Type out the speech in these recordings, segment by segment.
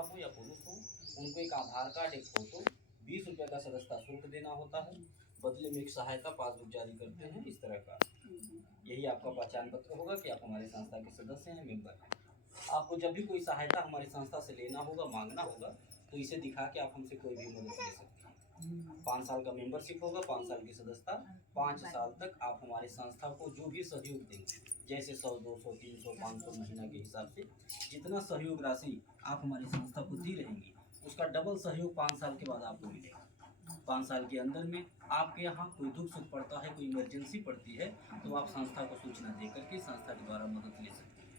महिला हो या पुरुष हो, उनको एक आधार कार्ड, एक फोटो, 20 रुपये का सदस्यता शुल्क देना होता है। बदले में एक सहायता पासबुक जारी करते हैं इस तरह का। यही आपका पहचान पत्र होगा कि आप हमारी संस्था के सदस्य हैं, मेंबर हैं। आपको जब भी कोई सहायता हमारी संस्था से लेना होगा, मांगना होगा, तो इसे दिखा के आप हमसे कोई भी मदद ले सकते हैं। 5 साल का मेंबरशिप होगा, 5 साल की सदस्यता। 5 साल तक आप हमारी संस्था को जो भी सहयोग देंगे, जैसे 100, 200, 300, 500 महीना के हिसाब से जितना सहयोग राशि आप हमारी संस्था को दी रहेंगी, उसका डबल सहयोग 5 साल के बाद आपको मिलेगा। 5 साल के अंदर में आपके यहाँ कोई दुख सुख पड़ता है, कोई इमरजेंसी पड़ती है, तो आप संस्था को सूचना दे करके संस्था के द्वारा मदद ले सकते हैं।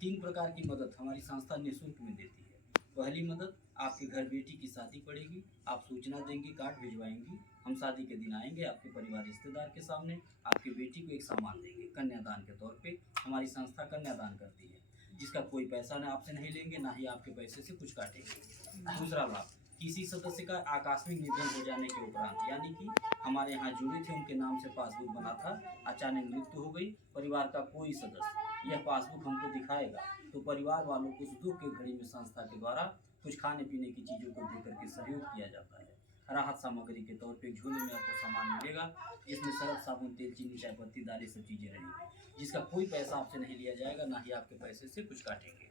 3 प्रकार की मदद हमारी संस्था निःशुल्क में देती है। पहली मदद, आपके घर बेटी की शादी पड़ेगी, आप सूचना देंगे, कार्ड भिजवाएंगी, हम शादी के दिन आएंगे आपके परिवार रिश्तेदार के सामने, आपकी बेटी को एक सामान देंगे कन्यादान के तौर पे। हमारी संस्था कन्यादान करती है, जिसका कोई पैसा न आपसे नहीं लेंगे, ना ही आपके पैसे से कुछ काटेंगे। दूसरा लाभ, किसी सदस्य का आकस्मिक निधन हो जाने के उपरांत, यानी कि हमारे यहाँ जुड़े थे, उनके नाम से पासबुक बना था, अचानक मृत्यु हो गई, परिवार का कोई सदस्य यह पासबुक हमको दिखाएगा, तो परिवार वालों को उस दुख की घड़ी में संस्था के द्वारा कुछ खाने पीने की चीज़ों को देकर के सहयोग किया जाता है। राहत सामग्री के तौर पे झोले में आपको सामान मिलेगा, जिसमें सरफ, साबुन, तेल, चीनी, चाय पत्ती, दालें, सब चीज़ें रहेंगी, जिसका कोई पैसा आपसे नहीं लिया जाएगा, ना ही आपके पैसे से कुछ काटेंगे।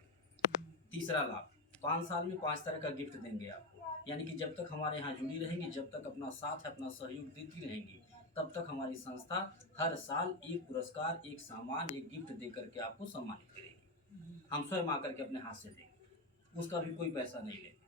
तीसरा लाभ, 5 साल में 5 तरह का गिफ्ट देंगे आपको, यानी कि जब तक हमारे यहाँ जुड़ी रहेंगी, जब तक अपना साथ, अपना सहयोग देती रहेंगी, तब तक हमारी संस्था हर साल एक पुरस्कार, एक सामान, एक गिफ्ट दे करके आपको सम्मानित करेगी। हम स्वयं आकर के अपने हाथ से देंगे, उसका भी कोई पैसा नहीं लेंगे।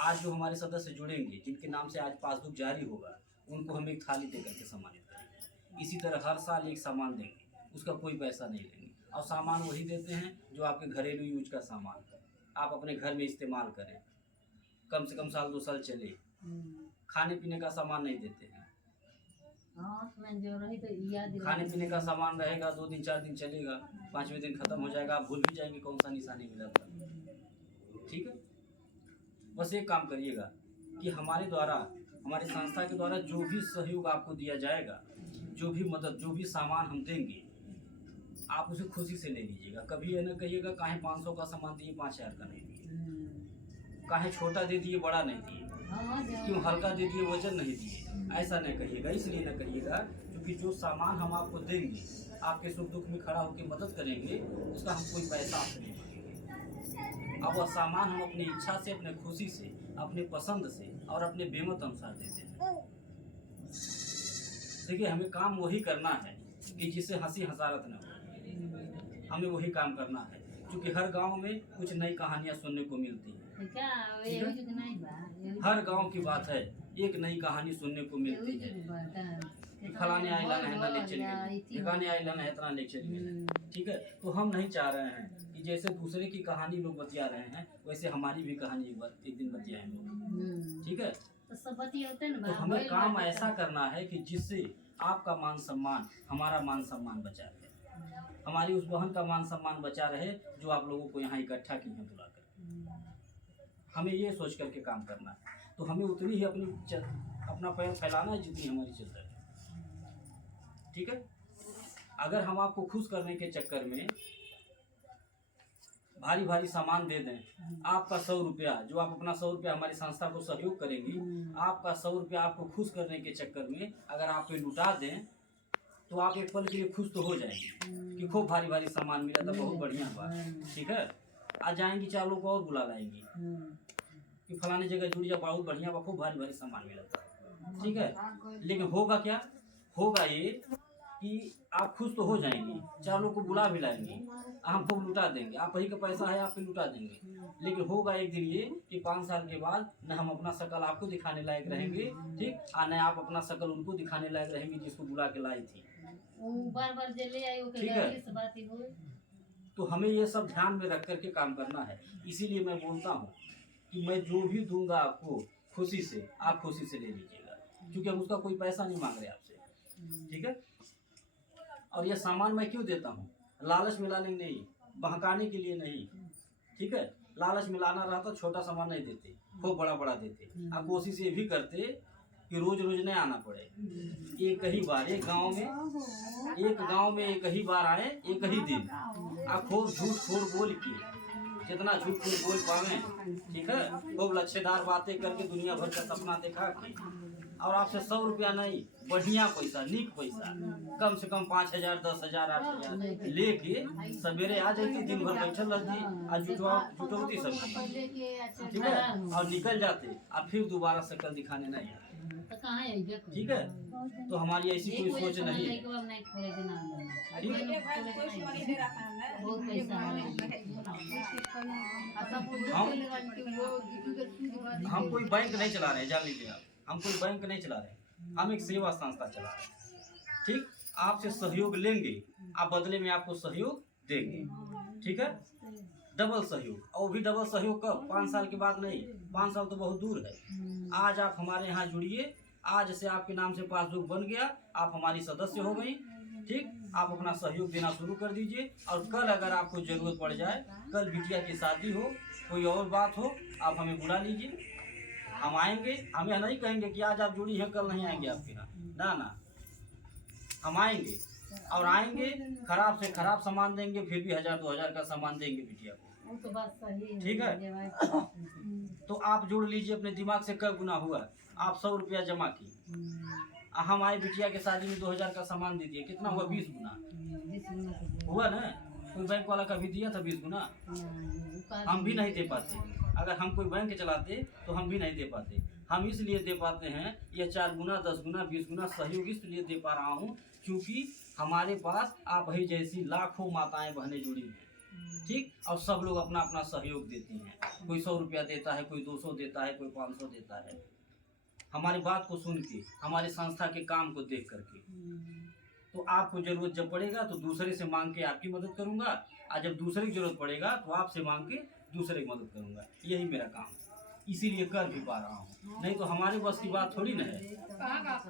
आज जो हमारे सदस्य जुड़ेंगे, जिनके नाम से आज पासबुक जारी होगा, उनको हम एक थाली दे करके सम्मानित करेंगे। इसी तरह हर साल एक सामान देंगे, उसका कोई पैसा नहीं लेंगे। और सामान वही देते हैं जो आपके घरेलू यूज का सामान है, आप अपने घर में इस्तेमाल करें, कम से कम साल 2 साल चले। खाने पीने का सामान नहीं देते हैं। खाने पीने का सामान रहेगा, 2 दिन 4 दिन चलेगा, 5वें दिन खत्म हो जाएगा, आप भूल भी जाएंगे कौन सा निशानी मिला था। ठीक है, बस एक काम करिएगा कि हमारे द्वारा, हमारी संस्था के द्वारा जो भी सहयोग आपको दिया जाएगा, जो भी मदद, जो भी सामान हम देंगे, आप उसे खुशी से ले लीजिएगा। कभी ये न कहिएगा काहे 500 का सामान दिए 5000 का नहीं दिए, काहे छोटा दे दिए बड़ा नहीं दिए, क्यों हल्का दे दिए वजन नहीं दिए, ऐसा नहीं कहिएगा। इसलिए न कहिएगा क्योंकि जो सामान हम आपको देंगे, आपके सुख दुख में खड़ा होकर मदद करेंगे, उसका हम कोई पैसा आपसे नहीं मांगेंगे। अब वह सामान हम अपनी इच्छा से, अपने खुशी से, अपने पसंद से और अपने बेमत अनुसार देते हैं। देखिए, हमें काम वही करना है कि जिससे हंसी हंसारत न हो, हमें वही काम करना है, क्योंकि हर गांव में कुछ नई कहानियां सुनने को मिलती हैं। हर गांव की बात है, एक नई कहानी सुनने को मिलती है कि फलाने आइला है ना ले चलिए, ठिकाने आइला है इतना ले चलिए। ठीक है, तो हम नहीं चाह रहे हैं कि जैसे दूसरे की कहानी लोग बतिया रहे हैं, वैसे हमारी भी कहानी एक दिन बतियाएं लोग। ठीक है, तो हमें काम ऐसा करना है कि जिससे आपका मान सम्मान, हमारा मान सम्मान बचा रहे, हमारी उस बहन का मान सम्मान बचा रहे जो आप लोगों को यहाँ इकट्ठा की हैं बुलाकर। हमें ये सोच करके काम करना है, तो हमें उतनी ही अपना पैर फैलाना है जितनी हमारी चलता है। ठीक है, अगर हम आपको खुश करने के चक्कर में भारी भारी सामान दे दें, आपका 100 रुपया, जो आप अपना 100 रुपया हमारी संस्था को सहयोग करेंगी, आपका 100 रुपया आपको खुश करने के चक्कर में अगर आप पे लुटा दें, तो आप एक पल के लिए खुश तो हो जाएंगे कि खूब भारी भारी सामान मिला था, बहुत बढ़िया हुआ। ठीक है, आज जाएंगी 4 लोग को और बुला लाएंगी कि फलाने जगह जुड़ जा, बहुत बढ़िया हुआ, खूब भारी भारी सामान मिला था। ठीक है, लेकिन होगा क्या, होगा ये कि आप खुश तो हो जाएंगे, 4 लोग को बुला भी लाएंगे, हम खूब लुटा देंगे, आप वही का पैसा है आप पे लुटा देंगे, लेकिन होगा एक दिन ये कि 5 साल के बाद न हम अपना शकल आपको दिखाने लायक रहेंगे, ठीक, और न आप अपना शकल उनको दिखाने लायक रहेंगे जिसको बुला के लाई थी। बार जले आई, ठीक है, तो हमें ये सब ध्यान में रख करके काम करना है। इसीलिए मैं बोलता हूँ कि मैं जो भी दूंगा आपको खुशी से, आप खुशी से ले लीजिएगा, क्योंकि हम उसका कोई पैसा नहीं मांग रहे आपसे। ठीक है, और ये सामान मैं क्यों देता हूँ, लालच में लाने नहीं, बहकाने के लिए नहीं। ठीक है, लालच में लाना रहा तो छोटा सामान नहीं देते, खूब बड़ा बड़ा देते। आप कोशिश ये भी करते कि रोज रोज नहीं आना पड़े, एक ही बार एक गांव में एक ही बार आए, एक ही दिन। आप खूब झूठ खोड़ बोल के, जितना झूठ फूट बोल पावे, ठीक है, खूब लच्छेदार बातें करके दुनिया भर का सपना देखा के, और आपसे 100 रुपया नहीं, बढ़िया पैसा, नीक पैसा, कम से कम 5,000, 10,000, 8,000 लेके सवेरे आ जाती, दिन भर बैठल रहती, आज जुटौती सब, ठीक है, और निकल जाते, और फिर दोबारा शक्ल दिखाने नहीं आते। ठीक है, तो हमारी ऐसी कोई सोच नहीं है। हम कोई बैंक नहीं चला रहे हैं, जान लीजिए आप, हम कोई बैंक नहीं चला रहे हैं, हम एक सेवा संस्था चला रहे हैं। ठीक, आपसे सहयोग लेंगे, आप बदले में आपको सहयोग देंगे, ठीक है, डबल सहयोग, और वो भी डबल सहयोग कब? 5 साल के बाद नहीं, 5 साल तो बहुत दूर है। आज आप हमारे यहाँ जुड़िए, आज से आपके नाम से पासबुक बन गया, आप हमारी सदस्य हो गई, ठीक, आप अपना सहयोग देना शुरू कर दीजिए, और कल अगर आपको जरूरत पड़ जाए, कल बिटिया की शादी हो, कोई और बात हो, आप हमें बुला लीजिए, हम आएंगे। हम यह नहीं कहेंगे कि आज आप जुड़ी हैं कल नहीं आएंगे आपके यहाँ, ना ना, हम आएंगे, और आएंगे खराब से खराब सामान देंगे, फिर भी 1,000-2,000 का सामान देंगे बिटिया को, तो बात सही है। ठीक है। तो आप जोड़ लीजिए अपने दिमाग से, कब गुना हुआ, आप 100 रुपया जमा की, हम आए बिटिया के शादी में 2,000 का सामान दे दिए, कितना हुआ? 20 गुना हुआ ना। कोई बैंक वाला कभी दिया था 20 गुना? हम भी नहीं दे पाते। अगर हम कोई बैंक चलाते तो हम भी नहीं दे पाते। हम इसलिए दे पाते हैं, ये 4 गुना, 10 गुना, 20 गुना सहयोग इसलिए दे पा रहा हूँ क्योंकि हमारे पास आप ही जैसी लाखों माताएं बहनें जुड़ी हैं, ठीक, और सब लोग अपना अपना सहयोग देती हैं। कोई 100 रुपया देता है, कोई 200 देता है, कोई 500 देता है, हमारी बात को सुन के, हमारे संस्था के काम को देख करके। तो आपको जरूरत जब पड़ेगा तो दूसरे से मांग के आपकी मदद करूंगा, और जब दूसरे की जरूरत पड़ेगा तो आपसे मांग के दूसरे की मदद करूंगा। यही मेरा काम है, इसीलिए कर भी पा रहा हूँ। नहीं तो हमारे बस की बात थोड़ी ना है,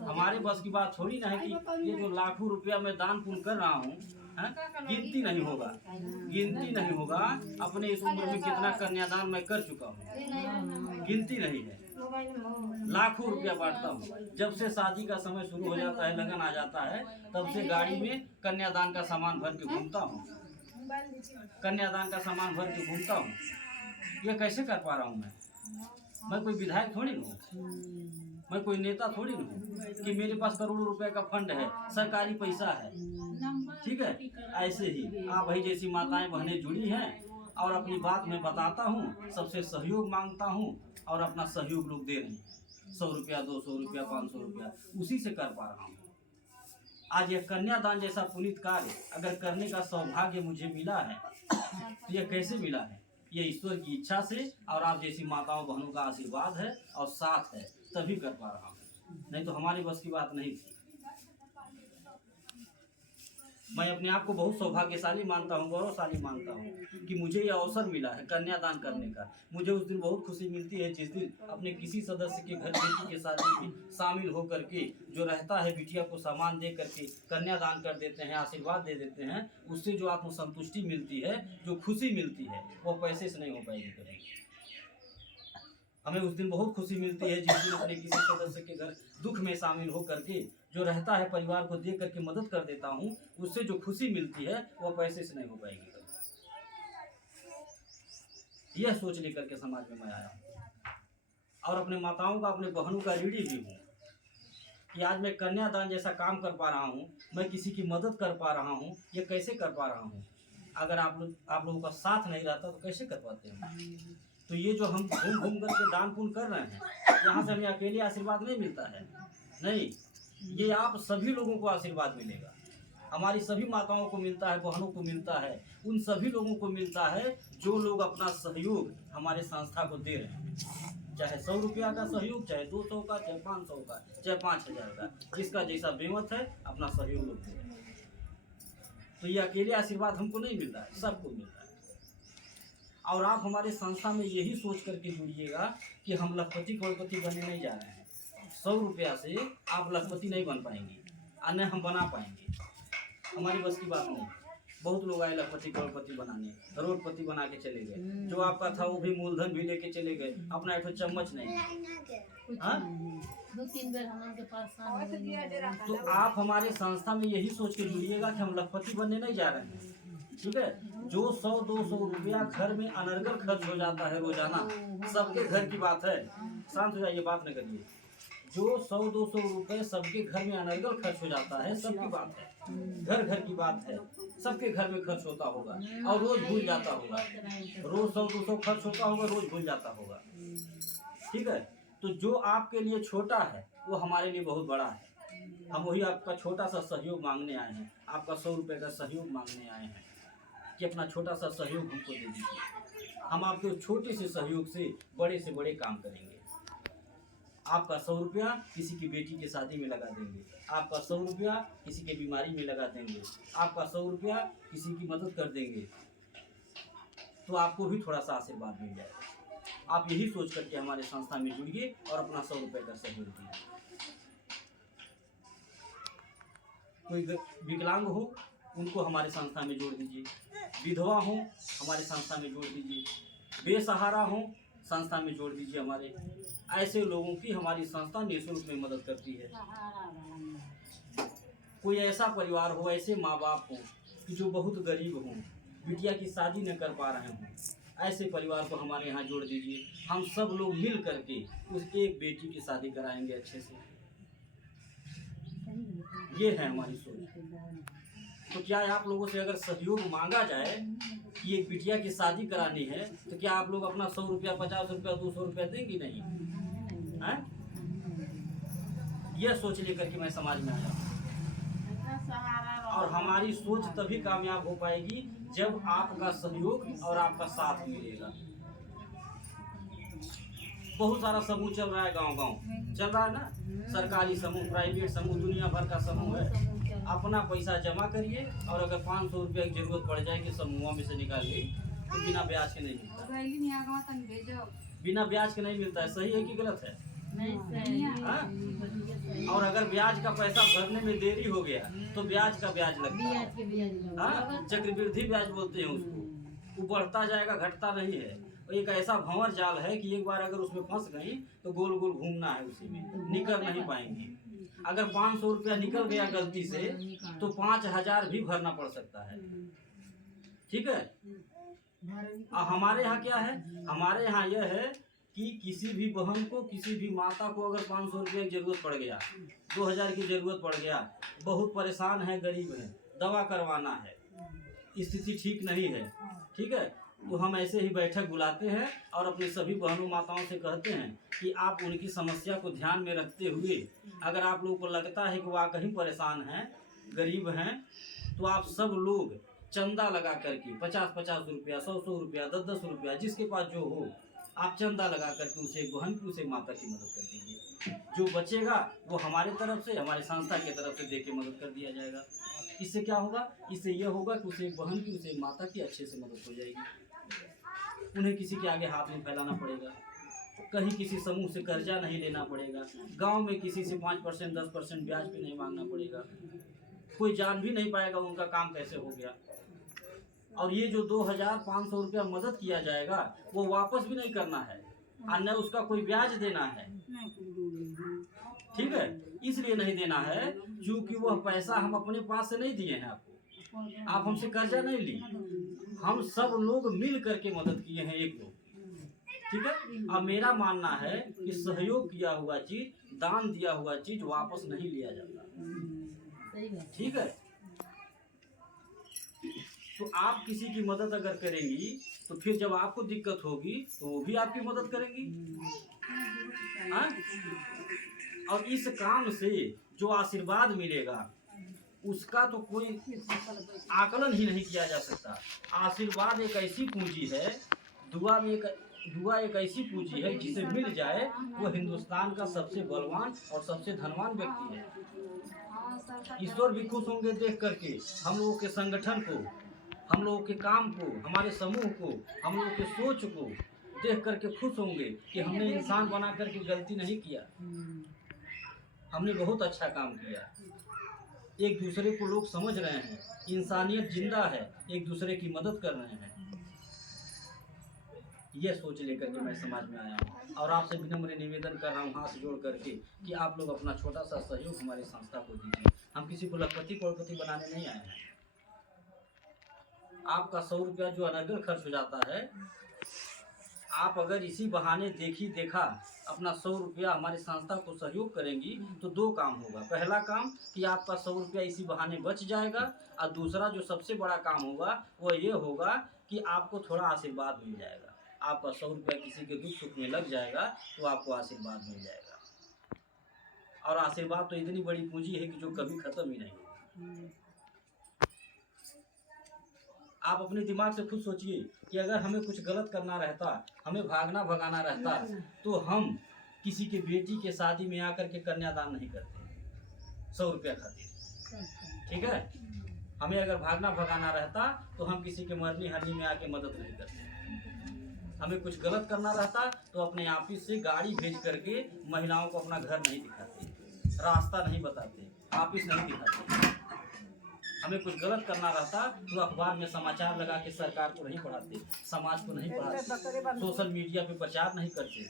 हमारे बस की बात थोड़ी ना है कि ये जो लाखों रुपया मैं दान पुण्य कर रहा हूँ, गिनती नहीं होगा, गिनती नहीं होगा। अपने इस उम्र में कितना कन्यादान मैं कर चुका हूँ, गिनती नहीं है। लाखों रुपया बांटता हूँ। जब से शादी का समय शुरू हो जाता है, लगन आ जाता है, तब से गाड़ी में कन्यादान का सामान भर के घूमता हूँ, कन्यादान का सामान भर के घूमता हूँ। ये कैसे कर पा रहा हूँ मैं कोई विधायक थोड़ी हूँ, मैं कोई नेता थोड़ी हूँ कि मेरे पास करोड़ों रुपए का फंड है, सरकारी पैसा है, ठीक है। ऐसे ही आप ही जैसी माताएं बहनें जुड़ी हैं, और अपनी बात मैं बताता हूँ, सबसे सहयोग मांगता हूँ, और अपना सहयोग लोग दे रहे हैं। 100 रुपया, 200 रुपया, 500 रुपया, उसी से कर पा रहा हूँ। आज यह कन्यादान जैसा पुनीत कार्य अगर करने का सौभाग्य मुझे मिला है, तो यह कैसे मिला है? ये ईश्वर की इच्छा से और आप जैसी माताओं बहनों का आशीर्वाद है और साथ है, तभी कर पा रहा हूँ। नहीं तो हमारी बस की बात नहीं थी। मैं अपने आप को बहुत सौभाग्यशाली मानता हूँ, गौरवशाली मानता हूँ कि मुझे यह अवसर मिला है कन्यादान करने का। मुझे उस दिन बहुत खुशी मिलती है जिस दिन अपने किसी सदस्य के घर बेटी के शादी में शामिल होकर के जो रहता है, बिटिया को सामान दे करके कन्यादान कर देते हैं, आशीर्वाद दे देते हैं। उससे जो आत्मसंतुष्टि मिलती है, जो खुशी मिलती है, वो पैसे से नहीं हो पाएगी कभी। हमें उस दिन बहुत खुशी मिलती है जिस दिन अपने किसी सदस्य के घर दुख में शामिल होकर के जो रहता है, परिवार को देख करके मदद कर देता हूँ। उससे जो खुशी मिलती है वो पैसे से नहीं हो पाएगी। यह सोच लेकर के समाज में मैं आया हूँ, और अपने माताओं का, अपने बहनों का ऋणी भी हूँ कि आज मैं कन्यादान जैसा काम कर पा रहा हूँ, मैं किसी की मदद कर पा रहा हूँ। ये कैसे कर पा रहा हूँ? अगर आप लोगों का साथ नहीं रहता तो कैसे कर पाते हैं? तो ये जो हम घूम घूम करके दान पुण्य कर रहे हैं, यहाँ से हमें अकेले आशीर्वाद नहीं मिलता है, नहीं, ये आप सभी लोगों को आशीर्वाद मिलेगा। हमारी सभी माताओं को मिलता है, बहनों को मिलता है, उन सभी लोगों को मिलता है जो लोग अपना सहयोग हमारे संस्था को दे रहे हैं। चाहे 100 रुपया का सहयोग, चाहे 200 का, चाहे 500 का, चाहे 5000 का, जिसका जैसा बेमत है अपना सहयोग लोग दे रहे हैं। तो ये अकेले आशीर्वाद हमको नहीं मिलता है, सबको मिलता है। और आप हमारे संस्था में यही सोच करके जुड़िएगा कि हम लखपति करोड़पति बनने नहीं जा रहे हैं। 100 रुपया से आप लखपति नहीं बन पाएंगे, और न हम बना पाएंगे, हमारी बस की बात नहीं। बहुत लोग आए लखपति करोड़पति बनाने, करोड़पति बना के चले गए। जो आपका था वो भी मूलधन भी लेके चले गए, अपना एक चम्मच नहीं। हाँ, 2-3 बार हमारे पास तो आप हमारे संस्था में यही सोच के जुड़िएगा कि हम लखपति बनने नहीं जा रहे हैं, ठीक है। जो 100-200 रुपया घर में अनर्गल खर्च हो जाता है रोजाना, सबके घर की बात है, शांत हो जाइए, बात न करिए। जो 100-200 रुपए सबके घर में अनर्गल खर्च हो जाता है, सबकी बात है, घर घर की बात है, सबके घर में खर्च होता होगा और रोज भूल जाता होगा, रोज 100-200 खर्च होता होगा, रोज भूल जाता होगा, ठीक है। तो जो आपके लिए छोटा है वो हमारे लिए बहुत बड़ा है। हम वही आपका छोटा सा सहयोग मांगने आए हैं, आपका 100 रुपये का सहयोग मांगने आए हैं कि अपना छोटा सा सहयोग हमको दे दीजिए। हम आपके छोटे से सहयोग से बड़े काम करेंगे। आपका 100 रुपया किसी की बेटी की शादी में लगा देंगे, आपका 100 रुपया किसी के बीमारी में लगा देंगे, आपका 100 रुपया किसी की मदद कर देंगे, तो आपको भी थोड़ा सा आशीर्वाद मिल जाएगा। आप यही सोच करके हमारे संस्था में जुड़िए और अपना 100 रुपये का सहयोग दीजिए। कोई विकलांग हो उनको हमारे संस्था में जोड़ दीजिए, विधवा हो हमारे संस्था में जोड़ दीजिए, बेसहारा हो संस्था में जोड़ दीजिए। हमारे ऐसे लोगों की हमारी संस्था निःशुल्क में मदद करती है। कोई ऐसा परिवार हो, ऐसे माँ बाप हो कि जो बहुत गरीब हों, बिटिया की शादी न कर पा रहे हों, ऐसे परिवार को हमारे यहाँ जोड़ दीजिए। हम सब लोग मिल करके उस एक बेटी की शादी कराएंगे अच्छे से। ये है हमारी सोच। तो क्या आप लोगों से अगर सहयोग मांगा जाए कि एक बिटिया की शादी करानी है, तो क्या आप लोग अपना 100 रुपया, 50 रुपया, 200 रुपया देंगी? नहीं है? यह सोच लेकर के मैं समाज में आया हूँ। और हमारी सोच तभी कामयाब हो पाएगी जब आपका सहयोग और आपका साथ मिलेगा। बहुत सारा समूह चल रहा है, गांव चल रहा है ना, सरकारी समूह, प्राइवेट समूह, दुनिया भर का समूह है। अपना पैसा जमा करिए और अगर 500 रुपया की जरूरत पड़ जाएगी समूहों में से निकालिए, तो बिना ब्याज के नहीं मिलता। बिना ब्याज के नहीं मिलता है। सही है कि गलत है? और अगर ब्याज का पैसा भरने में देरी हो गया तो ब्याज का ब्याज लगता है। चक्रवृद्धि ब्याज बोलते हैं उसको। वो बढ़ता जाएगा, घटता नहीं है। एक ऐसा भंवर जाल है कि एक बार अगर उसमें फंस गई तो गोल गोल घूमना है, उसी में निकल नहीं पाएंगी। अगर 500 रुपया निकल गया गलती से तो 5000 भी भरना पड़ सकता है। ठीक है। हमारे यहाँ क्या है? हमारे यहाँ यह है कि किसी भी बहन को, किसी भी माता को अगर 500 रुपये की जरूरत पड़ गया, 2000 की जरूरत पड़ गया, बहुत परेशान है, गरीब है, दवा करवाना है, स्थिति ठीक नहीं है, ठीक है, तो हम ऐसे ही बैठक बुलाते हैं और अपने सभी बहनों माताओं से कहते हैं कि आप उनकी समस्या को ध्यान में रखते हुए, अगर आप लोगों को लगता है कि वाकई परेशान हैं, गरीब हैं, तो आप सब लोग चंदा लगा करके 50-50 रुपया, 100-100 रुपया, 10-10 रुपया, जिसके पास जो हो, आप चंदा लगा करके उसे बहन की, उसे माता की मदद कर दीजिए। जो बचेगा वो हमारे तरफ से, हमारे संस्था की तरफ से दे के मदद कर दिया जाएगा। इससे क्या होगा? इससे यह होगा कि उसे बहन की, उसे माता की अच्छे से मदद हो जाएगी। उन्हें किसी के आगे हाथ नहीं फैलाना पड़ेगा, कहीं किसी समूह से कर्जा नहीं लेना पड़ेगा, गांव में किसी से 5%, 10% ब्याज पे नहीं मांगना पड़ेगा, कोई जान भी नहीं पाएगा उनका काम कैसे हो गया। और ये जो 2500 रुपया मदद किया जाएगा वो वापस भी नहीं करना है और न उसका कोई ब्याज देना है। ठीक है, इसलिए नहीं देना है क्योंकि वह पैसा हम अपने पास से नहीं दिए हैं आपको, आप हमसे कर्जा नहीं ली, हम सब लोग मिल करके मदद किए हैं, एक लोग। ठीक है। अब मेरा मानना है कि सहयोग किया हुआ चीज, दान दिया हुआ चीज वापस नहीं लिया जाता। ठीक है। तो आप किसी की मदद अगर करेंगी तो फिर जब आपको दिक्कत होगी तो वो भी आपकी मदद करेंगी। हाँ? और इस काम से जो आशीर्वाद मिलेगा उसका तो कोई आकलन ही नहीं किया जा सकता। आशीर्वाद एक ऐसी पूंजी है, दुआ एक ऐसी पूंजी है जिसे मिल जाए वो हिंदुस्तान का सबसे बलवान और सबसे धनवान व्यक्ति है। ईश्वर भी खुश होंगे देख करके हम लोगों के संगठन को, हम लोगों के काम को, हमारे समूह को, हम लोगों के सोच को देख करके खुश होंगे कि हमने इंसान बना करके गलती नहीं किया, हमने बहुत अच्छा काम किया। एक दूसरे को लोग समझ रहे हैं, इंसानियत जिंदा है, एक दूसरे की मदद कर रहे हैं। यह सोच लेकर के मैं समाज में आया हूँ और आपसे विनम्र निवेदन कर रहा हूँ हाथ जोड़ करके कि आप लोग अपना छोटा सा सहयोग हमारी संस्था को दीजिए। हम किसी को लखपति करोड़पति बनाने नहीं आए हैं, आपका 100 रुपया जो अनर्गल खर्च हो जाता है, आप अगर इसी बहाने देखा अपना 100 रुपया हमारी संस्था को सहयोग करेंगी तो 2 काम होगा। पहला काम कि आपका 100 रुपया इसी बहाने बच जाएगा, और दूसरा जो सबसे बड़ा काम होगा वो ये होगा कि आपको थोड़ा आशीर्वाद मिल जाएगा। आपका 100 रुपया किसी के दुख सुख में लग जाएगा तो आपको आशीर्वाद मिल जाएगा, और आशीर्वाद तो इतनी बड़ी पूंजी है कि जो कभी खत्म ही नहीं होगी। आप अपने दिमाग से खुद सोचिए कि अगर हमें कुछ गलत करना रहता, हमें भागना भगाना रहता, तो हम किसी के बेटी के शादी में आकर के कन्यादान नहीं करते 100 रुपया खातिर। ठीक है, हमें अगर भागना भगाना रहता तो हम किसी के मरनी हरनी में आके मदद नहीं करते। हमें कुछ गलत करना रहता तो अपने ऑफिस से गाड़ी भेज करके महिलाओं को अपना घर नहीं दिखाते, रास्ता नहीं बताते, ऑफिस नहीं दिखाते। हमें कुछ गलत करना रहता तो अखबार में समाचार लगा के सरकार को नहीं पढ़ाते, समाज को नहीं पढ़ाते, सोशल मीडिया पे प्रचार नहीं करते।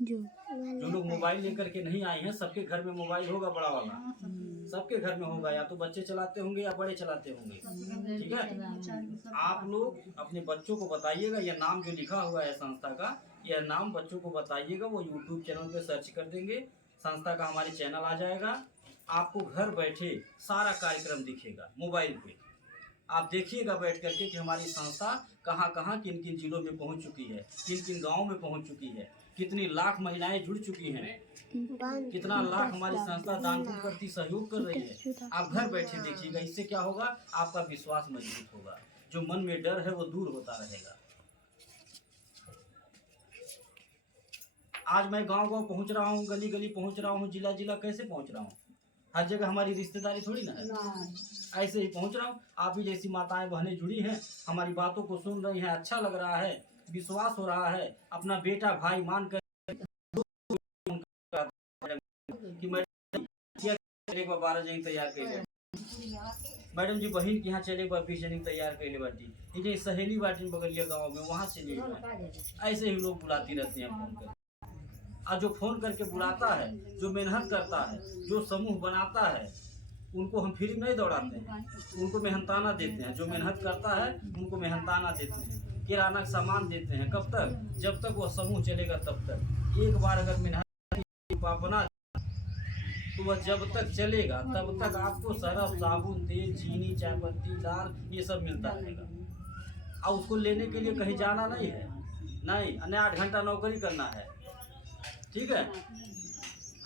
जो लोग मोबाइल लेकर के नहीं आए हैं, सबके घर में मोबाइल होगा, बड़ा वाला सबके घर में होगा, या तो बच्चे चलाते होंगे या बड़े चलाते होंगे। ठीक है, आप लोग अपने बच्चों को बताइएगा, यह नाम जो लिखा हुआ है संस्था का, यह नाम बच्चों को बताइएगा, वो यूट्यूब चैनल पे सर्च कर देंगे, संस्था का हमारे चैनल आ जाएगा। आपको घर बैठे सारा कार्यक्रम दिखेगा मोबाइल पे। आप देखिएगा बैठ करके कि हमारी संस्था कहाँ कहाँ किन किन जिलों में पहुँच चुकी है, किन किन गाँव में पहुँच चुकी है, कितनी लाख महिलाएं जुड़ चुकी हैं, कितना लाख हमारी संस्था दान पुण्य करती सहयोग कर रही है। आप घर बैठे देखिएगा, इससे क्या होगा, आपका विश्वास मजबूत होगा, जो मन में डर है वो दूर होता रहेगा। आज मैं गांव गांव पहुंच रहा हूं, गली गली पहुंच रहा हूं, जिला जिला कैसे पहुंच रहा हूं? हर जगह हमारी रिश्तेदारी थोड़ी ना है, ऐसे ही पहुंच रहा हूं। आप ही जैसी माताएं बहनें जुड़ी हैं, हमारी बातों को सुन रही हैं, अच्छा लग रहा है, विश्वास हो रहा है, अपना बेटा भाई मान कर कि मैडम 12 जन तैयार कर, मैडम जी बहन के यहाँ चले 20 जन तैयार कर बाटी, इन्हें सहेली बाटी बगलिया गाँव में, वहाँ से ले। ऐसे ही लोग बुलाती रहते हैं फोन कर, और जो फोन करके बुलाता है, जो मेहनत करता है, जो समूह बनाता है, उनको हम फ्री नहीं दौड़ाते हैं, उनको मेहनताना देते हैं। जो मेहनत करता है उनको मेहनताना देते हैं, किराना का सामान देते हैं। कब तक? जब तक वह समूह चलेगा तब तक। एक बार अगर मेहनत बना तो वह जब तक चलेगा तब तक आपको सरफ, साबुन, तेल, चीनी, चाय पत्ती, दाल ये सब मिलता रहेगा, और उसको लेने के लिए कहीं जाना नहीं है, नहीं, 8 घंटा नौकरी करना है। ठीक है,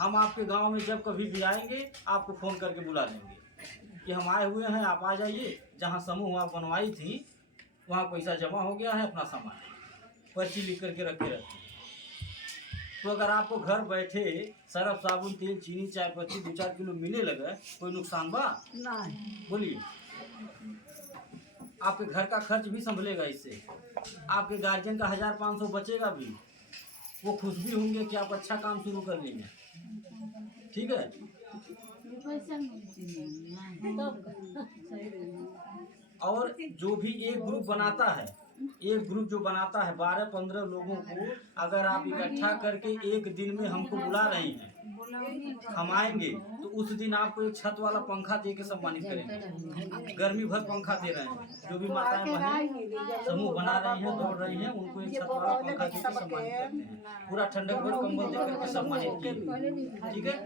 हम आपके गांव में जब कभी भी आएंगे आपको फ़ोन करके बुला लेंगे कि हम आए हुए हैं, आप आ जाइए। जहां समूह आप बनवाई थी वहां पैसा जमा हो गया है, अपना सामान पर्ची लिख करके रखे रहते हैं। तो अगर आपको घर बैठे सरफ, साबुन, तेल, चीनी, चाय पत्ती 2-4 किलो मिले लगे, कोई नुकसान बा? बोलिए। आपके घर का खर्च भी संभलेगा इससे, आपके गार्जियन का 1500 बचेगा भी, वो खुश भी होंगे कि आप अच्छा काम शुरू कर लेंगे। ठीक है, और जो भी एक ग्रुप बनाता है, एक ग्रुप जो बनाता है 12-15 लोगों को अगर आप इकट्ठा करके एक दिन में हमको बुला रहे हैं, हम आएंगे तो उस दिन आपको एक छत वाला पंखा दे के सम्मानित करेंगे। गर्मी भर पंखा दे रहे हैं, जो भी माताएं बहनें समूह बना रही हैं, दौड़ रही हैं, उनको एक छत वाला पंखा दे के सम्मानित करते हैं। पूरा ठंडक भर कंबल दे करके सम्मानित किए। ठीक है,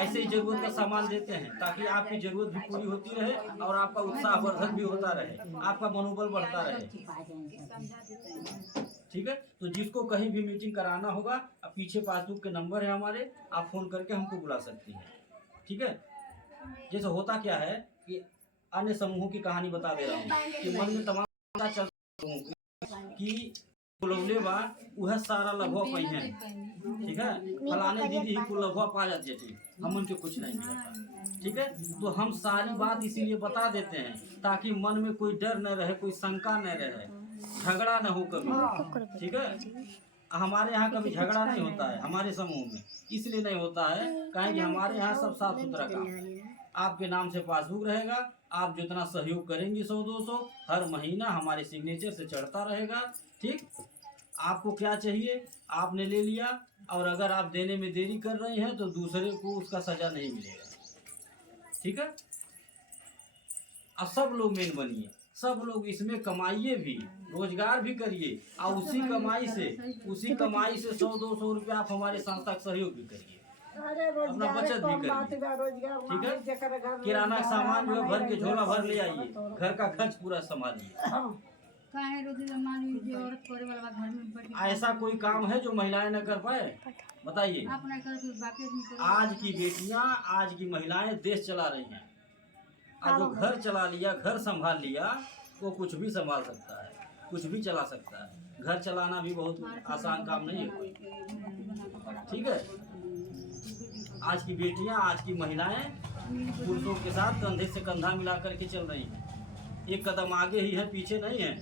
ऐसे ही जरूरत का सामान देते हैं ताकि आपकी जरूरत भी पूरी होती रहे और आपका उत्साह वर्धन भी होता रहे, आपका मनोबल बढ़ता रहे। ठीक है, तो जिसको कहीं भी मीटिंग कराना होगा, अब पीछे पासबुक के नंबर है हमारे, आप फोन करके हमको बुला सकती हैं। ठीक है, जैसे होता क्या है कि अन्य समूहों की कहानी बता दे रहा हूँ कि मन में तमाम चल कि बुलौले बा वह सारा लभवा पई है। ठीक है, फलाने दीदी ही को लभवा पा जाती थी, हम उनके कुछ नहीं मिलता। ठीक है, तो हम सारी बात इसीलिए बता देते हैं ताकि मन में कोई डर न रहे, कोई शंका न रहे, झगड़ा न हो कभी। ठीक है, हमारे यहाँ कभी झगड़ा नहीं होता है हमारे समूह में, इसलिए नहीं होता है कहें कि हमारे यहाँ सब साफ सुथरा काम। आपके नाम से पासबुक रहेगा, आप जितना सहयोग करेंगे 100-200 हर महीना हमारे सिग्नेचर से चढ़ता रहेगा। ठीक, आपको क्या चाहिए आपने ले लिया, और अगर आप देने में देरी कर रहे हैं तो दूसरे को उसका सजा नहीं मिलेगा। ठीक है, और सब लोग मेन बनिए, सब लोग इसमें कमाइए भी, रोजगार भी करिए, और उसी कमाई से 100-200 रुपया आप हमारे संस्था का सहयोग भी करिए, अपना बचत भी करिए। ठीक है, किराना का सामान जो है भर के झोला भर ले आइए, घर का खर्च पूरा संभालिए। ऐसा कोई काम है जो महिलाएं न कर पाए, बताइए। आज की बेटियां, आज की महिलाएं देश चला रही हैं। आज जो घर चला लिया, घर संभाल लिया, वो कुछ भी संभाल सकता है, कुछ भी चला सकता है। घर चलाना भी बहुत आसान काम नहीं है। ठीक है, आज की बेटियां, आज की महिलाएं पुरुषों के साथ कंधे से कंधा मिला करके चल रही हैं। एक कदम आगे ही है, पीछे नहीं है।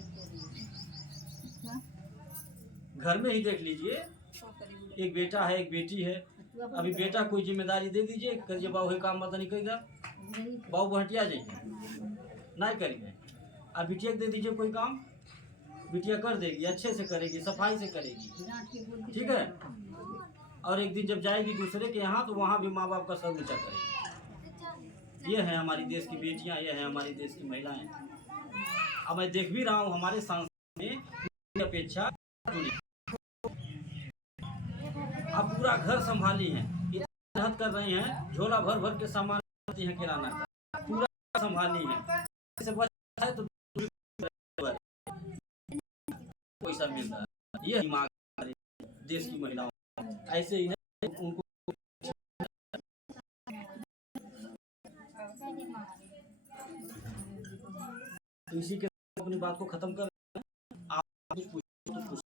घर में ही देख लीजिए, एक बेटा है, एक बेटी है। अभी बेटा कोई जिम्मेदारी दे दीजिए, करिए बाबू काम मत नहीं करेगा, बाबू बहटिया जाइए नहीं करेंगे। अब बिटिया दे दीजिए कोई काम, बिटिया कर देगी, अच्छे से करेगी, सफाई से करेगी। ठीक है, और एक दिन जब जाएगी दूसरे के यहाँ तो वहाँ भी माँ बाप का सर ऊंचा करेगी। ये है हमारी देश की बेटियाँ, ये है हमारी देश की महिलाएं। अब मैं देख भी रहा हूँ हमारे संस्था में अपेक्षा अब पूरा घर संभाली हैं, इतना मेहनत कर रही हैं, झोला भर भर के सामान लाती हैं किराना का, पूरा संभाली हैं। से बचा है तो पैसा मिल रहा है। ये दिमाग हमारे देश की महिलाओं, ऐसे ही नहीं उनको। तो इसी के अपनी बात को खत्म कर, आप कुछ पूछो तो पूछ।